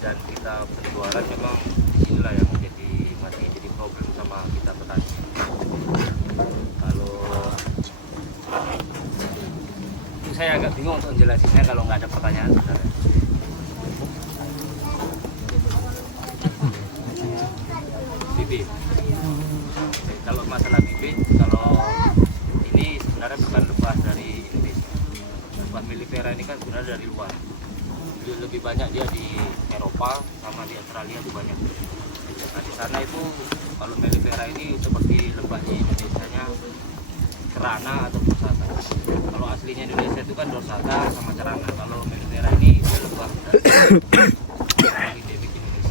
dan kita berjualan, memang inilah yang masih jadi problem sama kita petani. Kalau itu saya agak bingung untuk menjelasinnya kalau nggak ada pertanyaan. Bibit. Kalau masalah bibit, kalau ini sebenarnya bukan lebah dari Indonesia. Lebah mellifera ini kan sebenarnya dari luar. Lebih banyak dia di Eropa sama di Australia itu banyak. Nah di sana itu kalau mellifera ini seperti lebah di Indonesia-nya cerana atau dorsata. Kalau aslinya Indonesia itu kan dorsata sama cerana. Kalau mellifera ini lebah dari endemik Indonesia.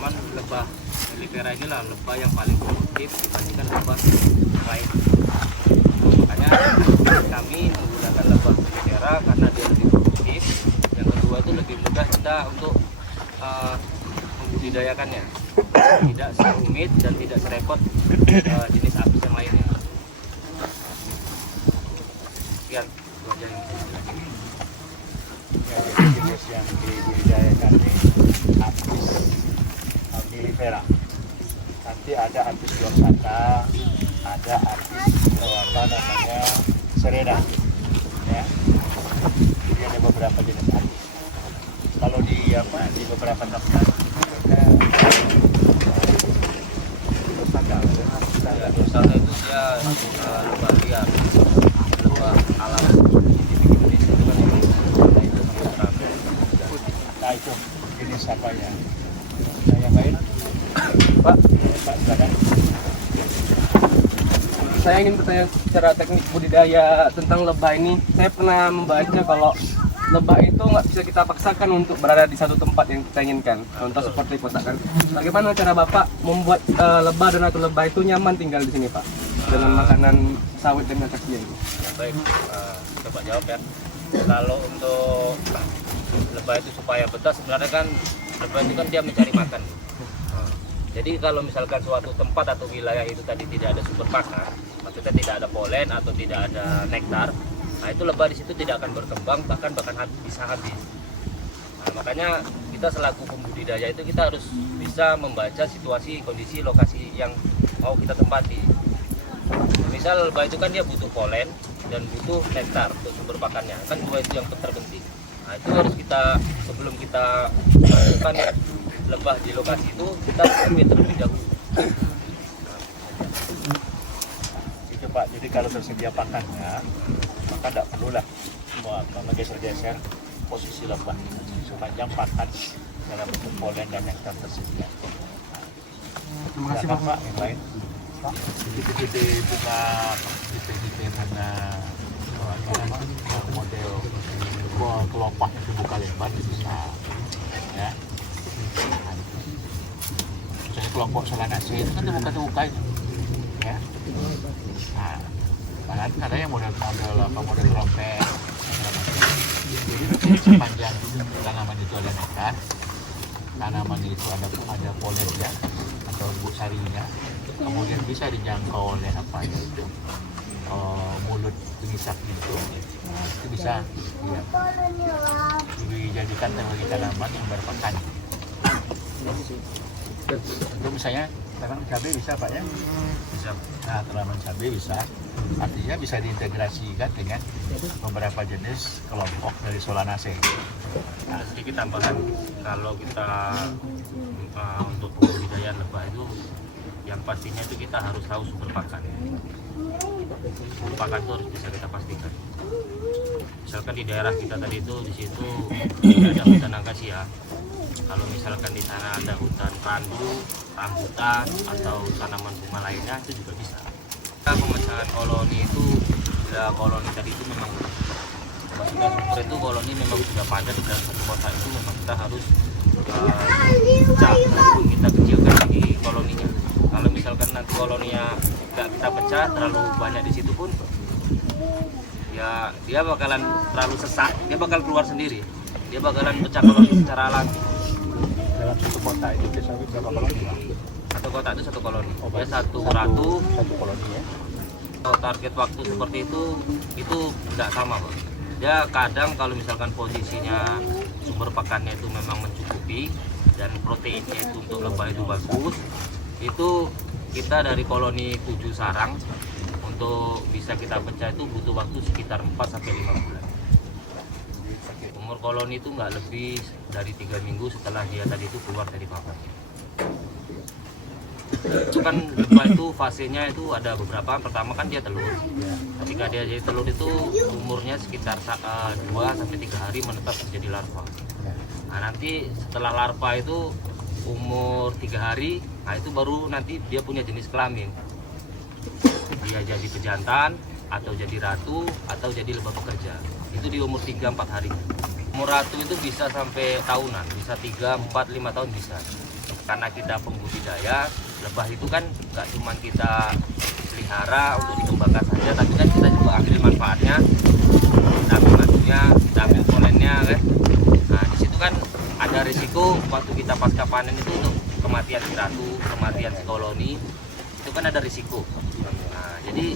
Cuman lebah mellifera inilah lebah yang paling produktif dibandingkan lebah lain. Makanya kami menggunakan lebah mellifera karena dia lebih produktif. Yang kedua itu lebih mudah kita untuk membudidayakannya, tidak serumit dan tidak serepot jenis apis yang lainnya. Sekian itu aja yang bisa dijelaskan. Ya, jenis yang dibudidayakan ini apis mellifera. Nanti ada apis dorsata, ada apis serena, ya. Jadi ada beberapa jenis apis. Kalau di beberapa tempat Dorsata itu dia lebah liar, lebah alam di Indonesia itu kan itu sama serangga. nah itu jenis apa ya? Nah, yang lain, Pak silakan. Saya ingin bertanya secara teknik budidaya tentang lebah ini. Saya pernah membaca kalau lebah itu nggak bisa kita paksakan untuk berada di satu tempat yang kita inginkan. Contoh seperti kotakan. Bagaimana cara Bapak membuat lebah dan atau lebah itu nyaman tinggal di sini, Pak? Dengan makanan sawit dan kasian. Baik, coba jawab ya. Kalau untuk lebah itu supaya betah, sebenarnya kan lebah itu kan dia mencari makan. Jadi kalau misalkan suatu tempat atau wilayah itu tadi tidak ada sumber pakan, maksudnya tidak ada polen atau tidak ada nektar, nah itu lebah di situ tidak akan berkembang, bahkan bisa habis. Nah, makanya kita selaku pembudidaya itu kita harus bisa membaca situasi, kondisi, lokasi yang mau kita tempati. Misal lebah itu kan dia butuh polen dan butuh nektar untuk sumber pakannya, kan dua itu yang terpenting. Nah itu harus kita, sebelum kita melakukan lebah di lokasi itu, kita survei terlebih dahulu. Itu Pak, jadi kalau tersedia pakannya, maka tidak perlulah menggeser-geser posisi lebah sepanjang pakan dalam bentuk polen dan nektar tersedia. Terima kasih Pak. Yang lain, Pak, gede-gede bunga, gede-gede bunga model kelopak itu buka lebar bisa, ya. Misalnya kelompok solanacea itu kan terbuka itu, ya. Nah, ada yang model trompet. Jadi sepanjang tanaman itu ada nektar, tanaman itu ada polennya atau bubuk sarinya, kemudian bisa dijangkau oleh mulut pengisap itu bisa ya, dijadikan sebagai tanaman yang berpakan. Untuk misalnya tanaman cabai bisa Pak ya? Bisa. Nah, tanaman cabai bisa. Artinya bisa diintegrasikan dengan beberapa jenis kelompok dari Solanaceae. Nah, sedikit tambahan, kalau kita untuk pembudidayaan lebah itu yang pastinya itu kita harus tahu sumber pakan. Sumber pakan itu harus bisa kita pastikan. Misalkan di daerah kita tadi itu di situ tidak ada hutan akasia. Kalau misalkan di sana ada hutan randu, rambutan atau tanaman bunga lainnya itu juga bisa. Pemecahan koloni itu, bila koloni tadi itu memang maksudnya sumber itu koloni memang sudah padat dan satu kota itu memang kita harus pecah ataupun kita kecilkan lagi koloninya. Kalau misalkan nanti koloninya nggak kita pecah terlalu banyak di situ pun, ya dia bakalan terlalu sesak, dia bakal keluar sendiri, dia bakalan pecah koloni secara alami. Dalam satu kota itu biasanya berapa koloni? Satu kota itu satu koloni, Oh, ya satu ratu. Satu koloni ya. Kalau target waktu seperti itu tidak sama Pak. Dia kadang kalau misalkan posisinya sumber pakannya itu memang mencukupi dan proteinnya itu untuk lebah itu bagus, itu kita dari koloni 7 sarang untuk bisa kita pecah itu butuh waktu sekitar 4-5 bulan. Umur koloni itu nggak lebih dari 3 minggu setelah dia tadi itu keluar dari pakan. Itu kan lebah itu fasenya itu ada beberapa. Pertama kan dia telur. Ketika dia jadi telur itu umurnya sekitar 2-3 hari menetap menjadi larva. Nah nanti setelah larva itu umur 3 hari, nah itu baru nanti dia punya jenis kelamin. Dia jadi pejantan atau jadi ratu atau jadi lebah pekerja. Itu di umur 3-4 hari. Umur ratu itu bisa sampai tahunan, bisa 3-4-5 tahun bisa. Karena kita pembudidaya, lebah itu kan nggak cuma kita pelihara untuk dikembangkan saja, tapi kan kita juga ambil manfaatnya, kita ambil madunya, kita ambil polennya kan. Nah di situ kan ada risiko waktu kita pasca panen itu untuk kematian si ratu, kematian si koloni, itu kan ada risiko. Nah jadi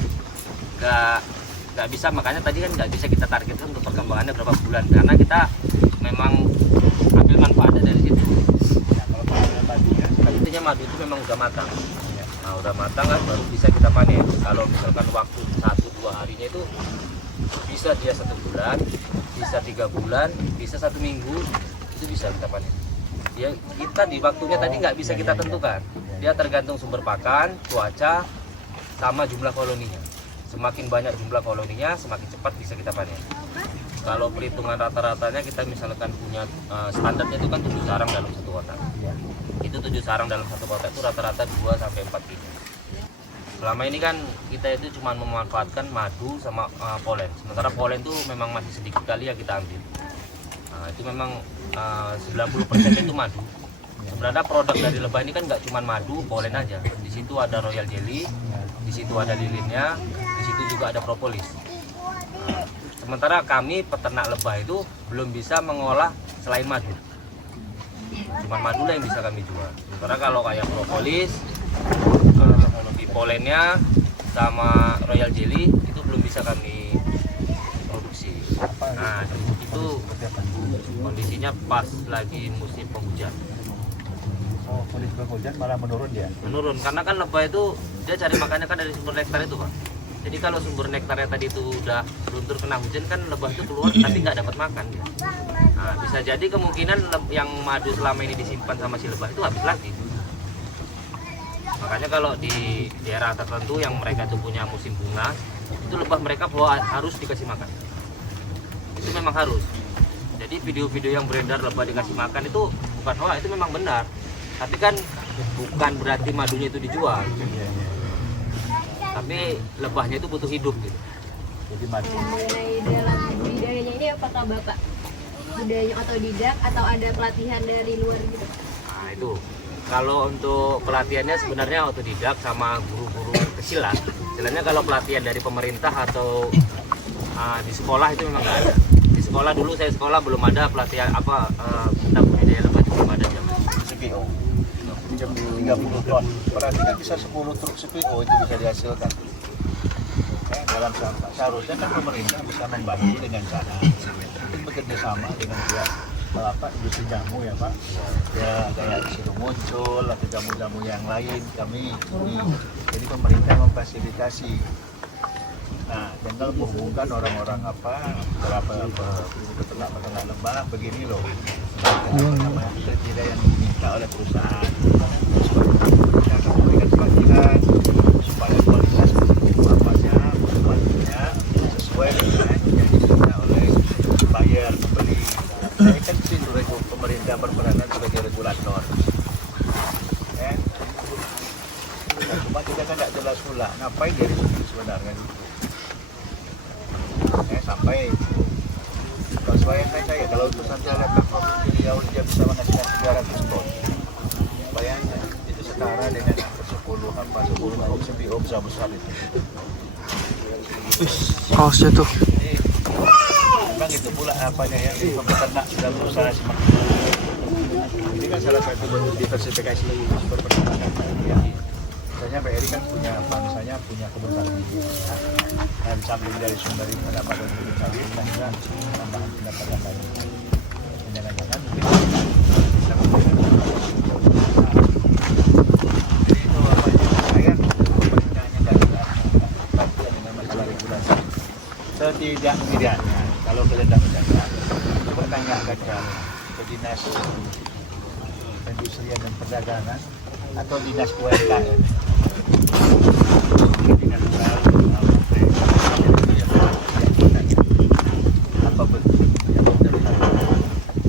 nggak bisa, makanya tadi kan nggak bisa kita targetkan untuk perkembangannya berapa bulan, karena kita memang ambil manfaatnya dari situ. Intinya madu itu memang udah matang. Nah udah matang kan baru bisa kita panen. Kalau misalkan waktu 1-2 harinya itu bisa dia 1 bulan, bisa 3 bulan, bisa 1 minggu, itu bisa kita panen. Ya kita di waktunya tadi nggak bisa kita tentukan. Dia tergantung sumber pakan, cuaca, sama jumlah koloninya. Semakin banyak jumlah koloninya, semakin cepat bisa kita panen. Kalau perhitungan rata-ratanya kita misalkan punya standarnya itu kan 7 sarang dalam 1 kotak. Itu 7 sarang dalam 1 kotak itu rata-rata 2-4 kilo. Selama ini kan kita itu cuma memanfaatkan madu sama polen. Sementara polen itu memang masih sedikit kali ya kita ambil. Nah, itu memang 90% itu madu. Sebenarnya produk dari lebah ini kan nggak cuma madu, polen aja. Di situ ada royal jelly, di situ ada lilinnya, di situ juga ada propolis. Nah, sementara kami peternak lebah itu belum bisa mengolah selain madu. Cuma madu lah yang bisa kami jual. Sementara kalau kayak propolis, di polennya sama royal jelly itu belum bisa kami produksi. Nah itu kondisinya pas lagi musim penghujan. Oh, kondisi penghujan malah menurun ya? Menurun, karena kan lebah itu dia cari makannya kan dari sumber nektar itu Pak. Jadi kalau sumber nektarnya tadi itu udah luntur kena hujan kan lebah itu keluar tapi nggak dapat makan. Nah, bisa jadi kemungkinan yang madu selama ini disimpan sama si lebah itu habis lagi. Makanya kalau di daerah tertentu yang mereka itu punya musim bunga, itu lebah mereka bahwa harus dikasih makan. Itu memang harus. Jadi video-video yang beredar lebah dikasih makan itu bukan hoax, itu memang benar. Tapi kan bukan berarti madunya itu dijual. Tapi lebahnya itu butuh hidup gitu. Jadi madu. Mengenai dalam budidayanya ini apakah Bapak budidaya otodidak atau ada pelatihan dari luar gitu? Nah itu. Kalau untuk pelatihannya sebenarnya otodidak sama guru-guru kecil lah. Istilahnya kalau pelatihan dari pemerintah atau di sekolah itu memang nggak ada. Di sekolah dulu saya sekolah belum ada pelatihan tentang budidaya lebah, belum ada zaman. CPO 30 ton. Berarti kan bisa 10 truk CPO itu bisa dihasilkan. Dalam sampah. Seharusnya kan pemerintah bisa membantu dengan cara mungkin bekerja sama dengan pihak industri jamu ya Pak. Ya kayak di situ muncul atau jamu-jamu yang lain kami ini. Jadi pemerintah memfasilitasi. Nah, tinggal menghubungkan orang-orang beberapa peternak lebah begini loh. Pertama tidak yang diminta oleh perusahaan. Kita akan memberikan pelatihan supaya kualitas madunya sesuai dengan yang diminta oleh buyer pembeli. Saya kan di situ pemerintah berperanan sebagai regulator. Cuma kita kan tidak jelas pula ngapain dari situ sebenarnya itu. Sampai kalau saya kalau untuk sampai level jauh dia bisa menghasilkan 300 ton. Bayangnya itu setara dengan 10 CPO besar itu. Kaosnya tuh. Memang itu pula apanya yang peternak sudah berusaha semakin. Ini kan salah satu bentuk diversifikasi sumber peternakan. Ya. Misalnya BRI kan punya bangsanya punya kebun sawit. Dan samping dari sumber pendapatan kebun sawit, kita tambahan pendapatan lain. tidak tidaknya kalau kalian tidak menjaga, coba tanya aja ke dinas perindustrian dan perdagangan atau dinas UMKM. Dinas apa bentuk yang dari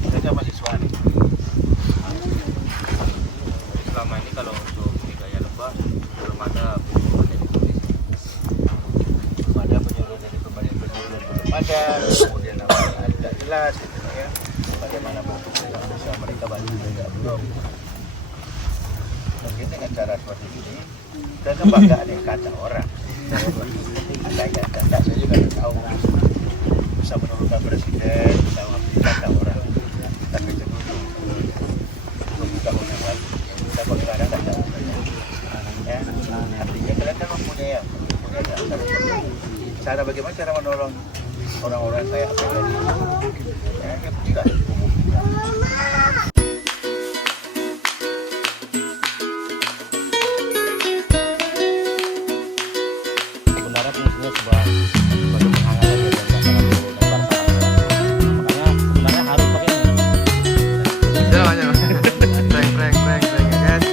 mereka mahasiswa nih. Selama ini kalau untuk budidaya lebah belum ada belum ada, kemudian tidak jelas gitu ya, bagaimana bentuk yang bisa mereka bantu juga belum. Mungkin dengan cara seperti ini dan kebanggaan yang kata orang. Ada yang kata saya juga tidak tahu bisa menurunkan presiden, bisa kata orang. Tapi itu dulu untuk buka hubungan kita berkara kata orang. Ya, artinya kalian kan mempunyai cara bagaimana cara menolong orang-orang kayak apa tadi ya, yang tidak sebenarnya fungsinya sebagai penghangat ya, dan sangat lebar sangat. Makanya sebenarnya harus pakai ini. Prank ya guys.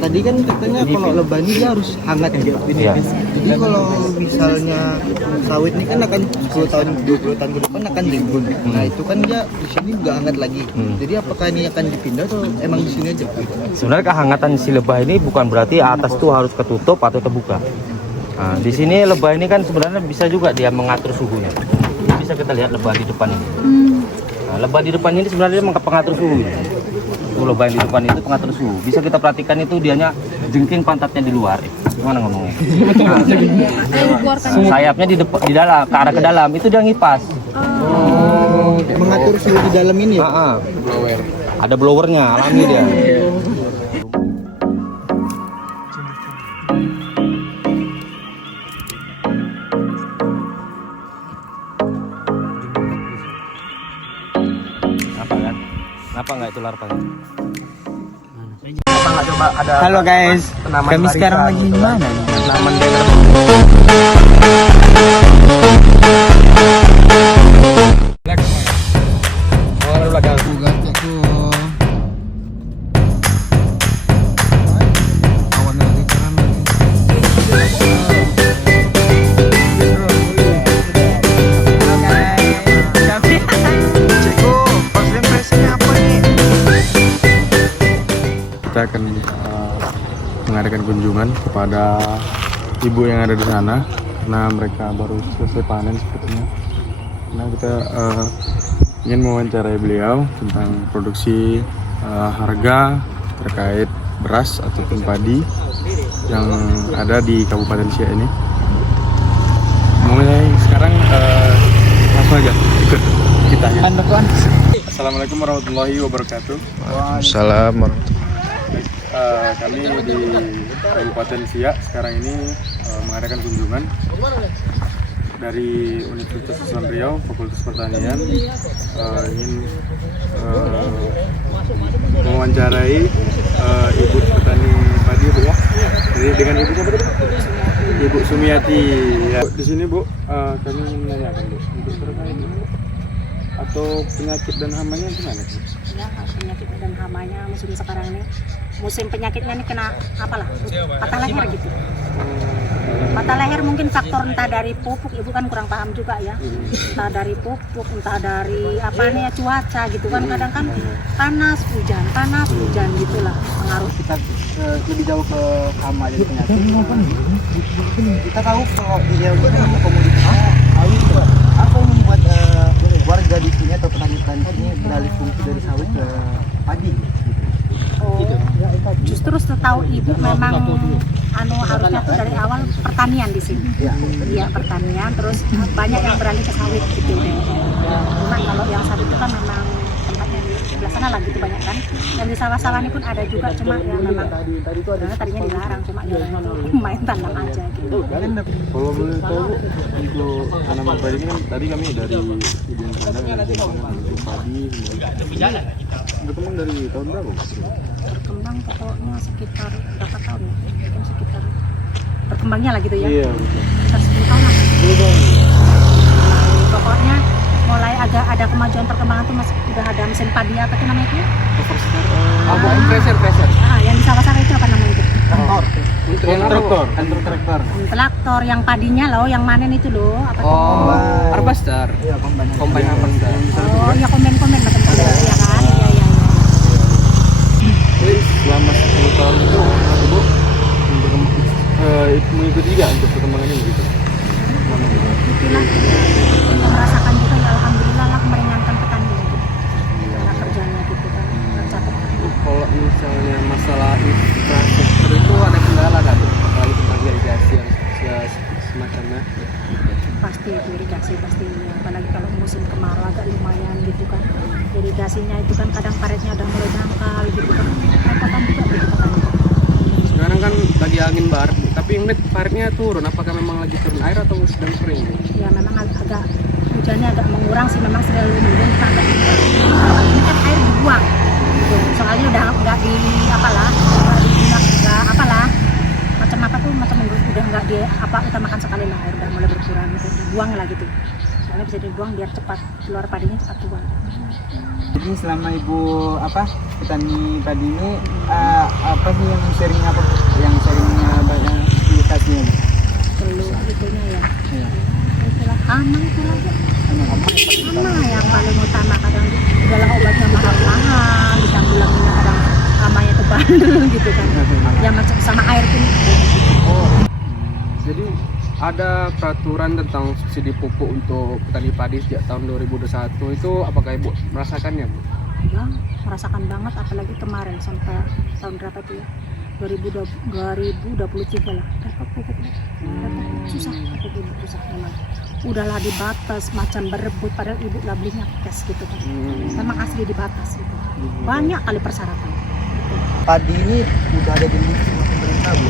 Tadi kan katanya kalau lebah ini dia harus hangat ya. Iya. Jadi kalau misalnya sawit ini kan akan 10 tahun 20 tahun ke depan akan rimbun. Nah itu kan dia di sini juga hangat lagi. Jadi apakah ini akan dipindah atau emang di sini aja? Sebenarnya kehangatan si lebah ini bukan berarti atas tuh harus ketutup atau terbuka. Nah, di sini lebah ini kan sebenarnya bisa juga dia mengatur suhunya. Bisa kita lihat lebah di depan ini. Nah, lebah di depan ini sebenarnya pengatur suhu. Tuh, lebah yang di depan itu pengatur suhu. Bisa kita perhatikan itu dianya jengking pantatnya di luar. Gimana ngomongnya? Nah, sayapnya di dalam, ke arah ke dalam itu dia ngipas. Mengatur suhu di dalam ini ya? Blower. Ada blowernya, alami dia. Apa kan? Kenapa nggak itu larvanya? Halo guys, kami sekarang lagi di mana nih? Tanaman daerah. Kita akan mengadakan kunjungan kepada ibu yang ada di sana karena mereka baru selesai panen sepertinya. Nah kita ingin mewawancarai beliau tentang produksi harga terkait beras ataupun padi yang ada di Kabupaten Siak ini. Mulai sekarang langsung aja ikut kita ya. Assalamualaikum warahmatullahi wabarakatuh. Waalaikumsalam warahmatullahi. Kami di Kabupaten Siak sekarang ini mengadakan kunjungan dari Universitas Islam Riau, Fakultas Pertanian, ingin mewawancarai ibu petani padi Bu ya. Jadi dengan ibu siapa tadi? Ibu Sumiati ya. Di sini Bu, kami ingin menanyakan Bu, untuk terkait atau penyakit dan hamanya gimana? Ya, penyakit dan hamanya musim sekarang ini, musim penyakitnya ini kena apalah, patah leher gitu. Patah leher mungkin faktor entah dari pupuk, ibu kan kurang paham juga ya, entah dari pupuk, entah dari apa nih ya, cuaca gitu kan, kadang kan panas hujan gitulah pengaruh. Kita lebih jauh ke hama dan penyakit. Kita tahu kalau dia komoditasnya sawit, apa yang membuat warga di sini atau petani-petani ini beralih fungsi dari sawit ke padi? Oh, justru setahu ibu memang harusnya tuh dari awal pertanian di sini. Iya pertanian, terus banyak yang beralih ke sawit gitu. Cuma kalau yang sawit itu kan memang tempatnya di sebelah sebelah sana lah gitu banyak kan. Dan di sawah-sawah ini pun ada juga, cuma ya memang karena tadinya dilarang, cuma ya main tandang aja gitu. Kalau boleh tahu Bu, untuk tanaman padi ini kan tadi kami dari hidung kandang dari padi berkembang dari tahun berapa Bu? Berkembang pokoknya sekitar berapa tahun ya? Mungkin sekitar berkembangnya lah gitu ya. Iya betul. Sekitar 10 tahun lah. Pokoknya mulai agak ada kemajuan perkembangan tuh mas, udah ada mesin padi apa itu namanya itu? Pressure. Ah, yang di sawah-sawah itu apa namanya itu? Traktor. Traktor yang padinya loh, yang manen itu loh, apa tuh? Oh, harvester. Iya, kombinasi. Combine harvester. Oh, ya komen macam itu ya kan? Iya. Jadi selama 10 tahun itu Ibu mengikuti juga untuk perkembangan ini gitu? Itulah kita merasakan juga ya alhamdulillah lah meringankan petani gitu. Cara kerjanya gitu kan, tercatat. Kalau misalnya masalah infrastruktur itu ada kendala nggak tuh? Apalagi tentang irigasi yang semacamnya. Pasti itu irigasi pasti ya. Apalagi kalau musim kemarau agak lumayan gitu kan. Irigasinya itu kan kadang paretnya udah mulai dangkal gitu kan. Repotan juga gitu petani. Sekarang kan lagi angin barat, tapi yang lihat paritnya turun. Apakah memang lagi turun air atau sedang kering? Ya memang agak hujannya agak mengurang sih, memang sudah mendung kita agak kalau ini kan air dibuang gitu. Soalnya udah nggak di apalah, nggak apalah macam apa tuh macam udah nggak di apa utamakan sekali lah, air udah mulai berkurang gitu, dibuang lah gitu. Soalnya bisa dibuang biar cepat keluar padinya cepat tua. Jadi selama ibu petani padi ini apa sih yang seringnya banyak aplikasinya? Perlu itunya ya. Itulah hama itu lagi. Hama yang paling utama, kadang dalam obatnya mahal-mahal, ditanggulanginya kadang hamanya itu bandel gitu kan. Ya macam sama air pun. Jadi ada peraturan tentang subsidi pupuk untuk petani padi sejak tahun 2021 itu, apakah Ibu merasakannya Bu? Ya, merasakan banget apalagi kemarin sampai tahun berapa tuh ya? 2023 lah. Dapat pupuk. Susah pupuk ini susah memang. Udahlah dibatas macam berebut padahal ibu lah belinya cash gitu kan. Memang asli dibatas gitu. Banyak kali persyaratan. Padi ini udah ada di pemerintah Bu.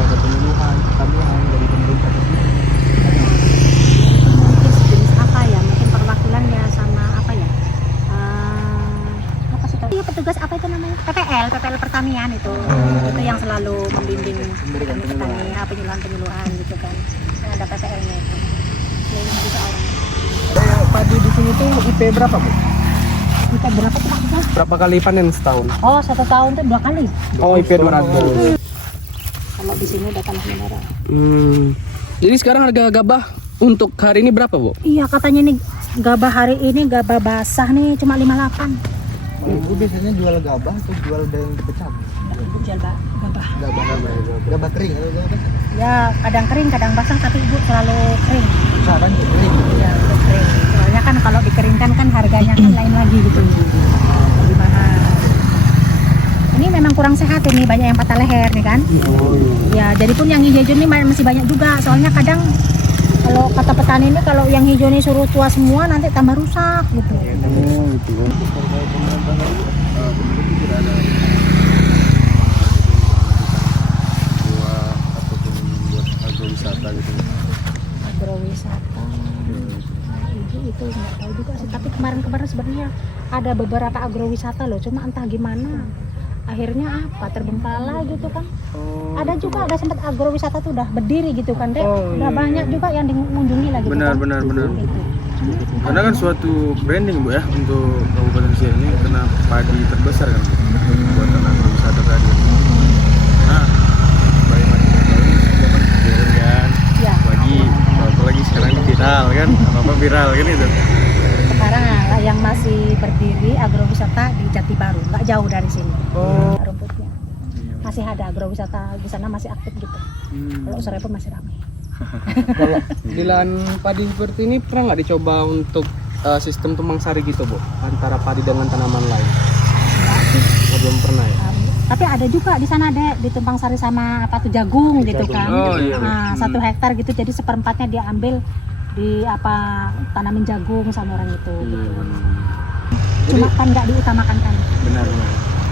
Ada penyuluhan, tambahan dari pemerintah tersebut. Mungkin sejenis apa ya? Mungkin perwakilannya sama apa ya? Apa sih? Iya petugas apa itu namanya? PPL pertanian itu. Itu yang selalu membimbing petani, penyuluhan gitu kan. Ada PPL-nya itu. Yang juga orang. Padi di sini tuh IP berapa Bu? Kita berapa tuh Pak? Berapa kali panen setahun? Oh, 1 tahun tuh 2 kali. Oh, IP 200. Kalau di sini udah tanah mineral. Jadi sekarang harga gabah untuk hari ini berapa Bu? Iya katanya nih gabah hari ini gabah basah nih cuma 58. Ibu biasanya jual gabah atau jual yang dipecah? Ibu jual gabah. Gabah kering atau gabah basah? Ya kadang kering kadang basah tapi ibu selalu kering. Saran kering. Ya kering. Soalnya kan kalau dikeringkan kan harganya kan lain lagi gitu. Lebih mahal. Ini memang kurang sehat ini, banyak yang patah leher nih kan. Ya jadi pun yang hijau ini masih banyak juga. Soalnya kadang kalau kata petani ini kalau yang hijau ini suruh tua semua nanti tambah rusak gitu. Itu kan. Tidak ada buah ataupun buat agrowisata gitu. Agrowisata. Ibu itu nggak tahu juga sih. Tapi kemarin sebenarnya ada beberapa agrowisata loh. Cuma entah gimana. Akhirnya apa terbengkalai gitu kan. Ada juga ada sempat agrowisata tuh udah berdiri gitu kan dek. Udah banyak juga yang dikunjungi lagi. Benar. Gitu. Karena kan suatu branding Bu ya untuk Kabupaten Siak ini, karena padi terbesar kan Bu, buatan agrowisata tadi. Nah, bagaimana tahu ini zaman modern kan, Ya. apalagi sekarang ini viral kan, apa viral kan itu. Sekarang yang masih berdiri agrowisata di Jati Baru, nggak jauh dari sini. Rumputnya masih ada agrowisata di sana masih aktif gitu. Kalau sore pun masih ramai. Kalau di lahan padi seperti ini pernah nggak dicoba untuk sistem tumpang sari gitu Bu, antara padi dengan tanaman lain? Belum pernah ya? Tapi ada juga di sana dek, di tumpang sari sama apa tuh jagung gitu kan. Oh, iya. Nah, 1 hektar gitu, jadi 1/4-nya dia ambil di tanamin jagung sama orang itu. Gitu. cuma kan nggak diutamakan kan. Benar.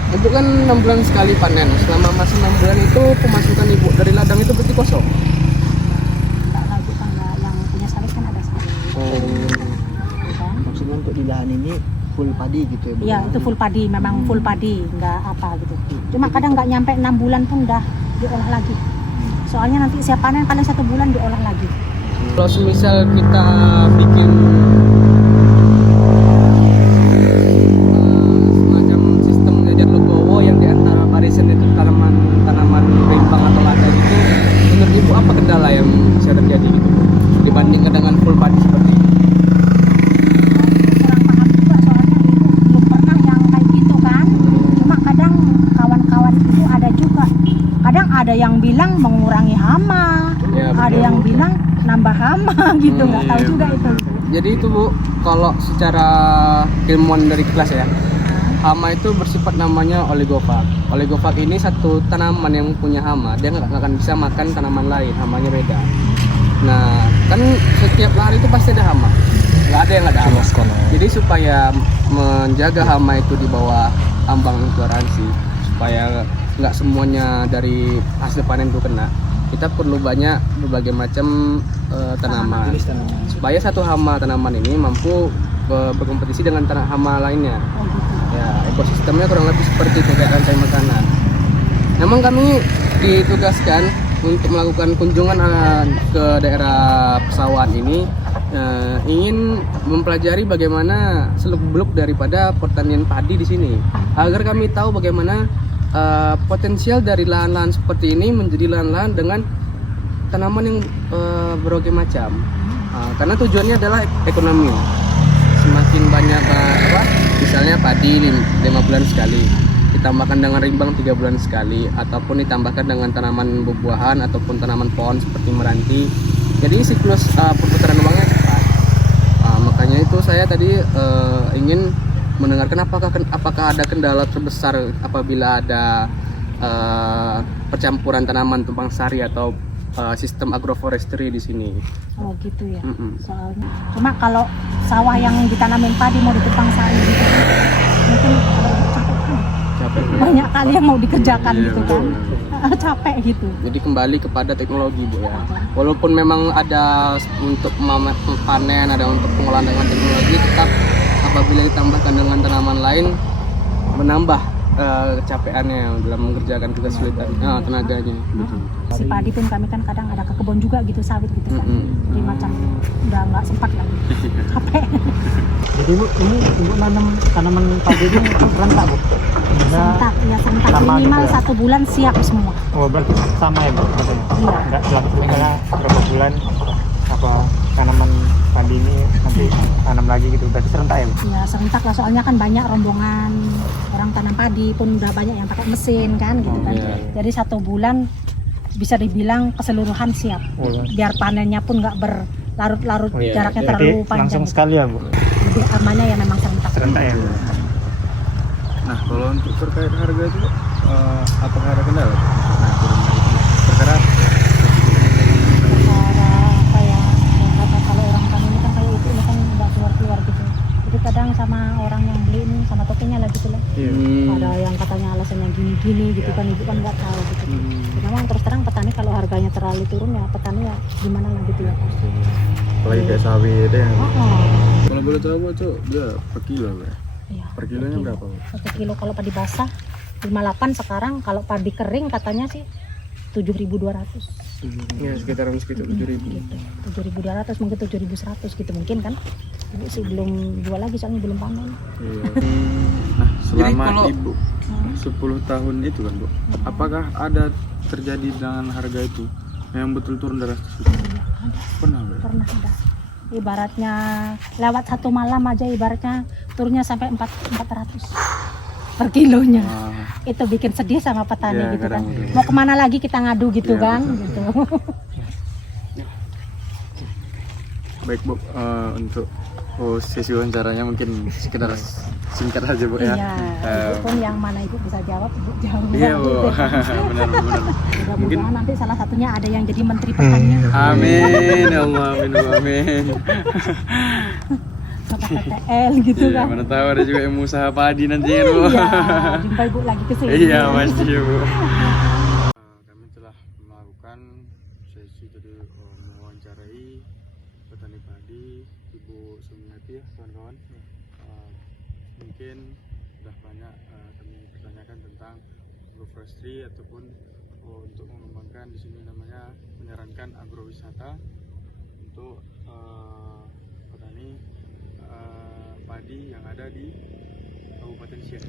Ibu kan 6 bulan sekali panen. Selama masa 6 bulan itu pemasukan ibu dari ladang itu berarti kosong. Nggak lagi kan nggak, yang punya sawit kan ada sawit. Kan? Maksudnya untuk di lahan ini full padi gitu ya Bu? Iya itu full padi, memang full padi, nggak apa gitu. Cuma kadang nggak nyampe 6 bulan pun udah diolah lagi. Soalnya nanti siap panen paling 1 bulan diolah lagi. Kalau semisal kita bikin semacam sistem ngajar legowo yang diantara barisan itu tanaman rimbang atau lada gitu, menurut ibu apa kendala yang bisa terjadi gitu dibandingkan dengan full padi seperti ini? Kurang paham juga soalnya belum pernah yang kayak gitu kan. Cuma kadang kawan-kawan itu ada juga. Kadang ada yang bilang mengurangi hama, Ya, ada betul. yang bilang nambah hama gitu, nggak tahu juga itu. Jadi itu Bu, kalau secara ilmuwan dari kelas ya, hama itu bersifat namanya oligofag. Oligofag ini satu tanaman yang punya hama, dia nggak akan bisa makan tanaman lain, hamanya beda. Nah, kan setiap hari itu pasti ada hama, nggak ada yang nggak ada hama. Jadi supaya menjaga hama itu di bawah ambang toleransi, supaya nggak semuanya dari hasil panen itu kena, kita perlu banyak berbagai macam tanaman supaya satu hama tanaman ini mampu berkompetisi dengan hama lainnya. Oh gitu. Ya, ekosistemnya kurang lebih seperti itu kayak rantai makanan. Memang kami ditugaskan untuk melakukan kunjungan ke daerah persawahan ini, ingin mempelajari bagaimana seluk-beluk daripada pertanian padi di sini, agar kami tahu bagaimana potensial dari lahan-lahan seperti ini menjadi lahan-lahan dengan tanaman yang berbagai macam. Karena tujuannya adalah ekonomi. Semakin banyak misalnya padi 5 bulan sekali, ditambahkan dengan rimbang 3 bulan sekali, ataupun ditambahkan dengan tanaman buah-buahan ataupun tanaman pohon seperti meranti. Jadi siklus perputaran uangnya cepat. Makanya itu saya tadi ingin mendengarkan apakah ada kendala terbesar apabila ada percampuran tanaman tumpang sari atau sistem agroforestry di sini. Oh gitu ya. Mm-mm. Soalnya cuma kalau sawah yang ditanamin padi mau ditupang sari gitu, mungkin capek kan. Capek. Banyak kali yang mau dikerjakan Iya, gitu kan. Capek gitu. Jadi kembali kepada teknologi Bu ya. Walaupun memang ada untuk panen, ada untuk pengolahan dengan teknologi, tetap apabila ditambahkan dengan tanaman lain menambah kecapeannya dalam mengerjakan kesulitan tenaganya. Betul. Si padi pun kami kan kadang ada ke kebun juga gitu, sawit gitu kan. Jadi macam udah nggak sempat lagi. Capek. Jadi Bu, ini Ibu nanam tanaman padi ini serentak Bu? Sentak, ya sentak sama minimal gitu ya? 1 bulan siap semua. Oh berarti sama ya Bu? Iya. Enggak misalnya berapa bulan apa tanaman padi ini nanti tanam lagi gitu, berarti serentak ya Bu? Ya serentak lah, soalnya kan banyak rombongan orang tanam padi pun udah banyak yang pakai mesin kan gitu kan. Jadi 1 bulan bisa dibilang keseluruhan siap. Biar panennya pun nggak berlarut-larut, jaraknya terlalu panjang. Langsung gitu. sekali ya Bu? Lebih amannya ya memang serentak. Serentak ya Bu? Nah, kalau untuk terkait harga itu apakah ada kendala? Nah, turun lagi perkara Cara apa ya, kata kalau orang kami ini kan kayak itu ini kan nggak keluar gitu. Jadi kadang sama orang yang beli ini sama tokonya lah gitu lah. Ada yang katanya alasannya gini-gini gitu kan, ibu kan nggak tahu gitu. Memang terus terang petani kalau harganya terlalu turun ya petani ya gimana lah gitu ya. apalagi kayak sawit ya. Oh, Kalau boleh tahu Bu, tuh dia per kilo ya? iya. Per kilonya berapa Bu? 1 kilo kalau padi basah 58, sekarang kalau padi kering katanya sih 7.200 Ya sekitaran sekitar 7.000. gitu. 7.200 mungkin 7.100 gitu mungkin kan. Ibu sih belum jual lagi soalnya belum panen. Iya. Nah, selama kalau- Ibu 10 tahun itu kan Bu, apakah ada terjadi dengan harga itu yang betul turun drastis? Pernah Bu? Pernah ada. Ibaratnya lewat 1 malam aja ibaratnya turunnya sampai 400 per kilonya. Itu bikin sedih sama petani Iya, gitu kan. kadang gitu. Mau kemana lagi kita ngadu gitu Iya, kan betul. gitu. Baik Bu, untuk sesi wawancaranya mungkin sekedar singkat aja Bu ya. Iya, ibu pun yang mana ibu bisa jawab, ibu jawab. Iya Bu, gitu. benar. Mudah-mudahan nanti salah satunya ada yang jadi menteri pertanian. Amin ya Allah, amin. KPTL gitu Iya, kan. mana tahu ada juga yang mau usaha padi nanti kan Bu. Iya, jumpa ibu lagi ke sini. Iya pasti Bu. Kami telah melakukan sesi tadi mewawancarai petani padi Ibu Sumiati ya kawan-kawan. Mungkin sudah banyak kami pertanyakan tentang agroforestry ataupun untuk mengembangkan di sini namanya menyarankan agrowisata untuk petani padi yang ada di Kabupaten Siak.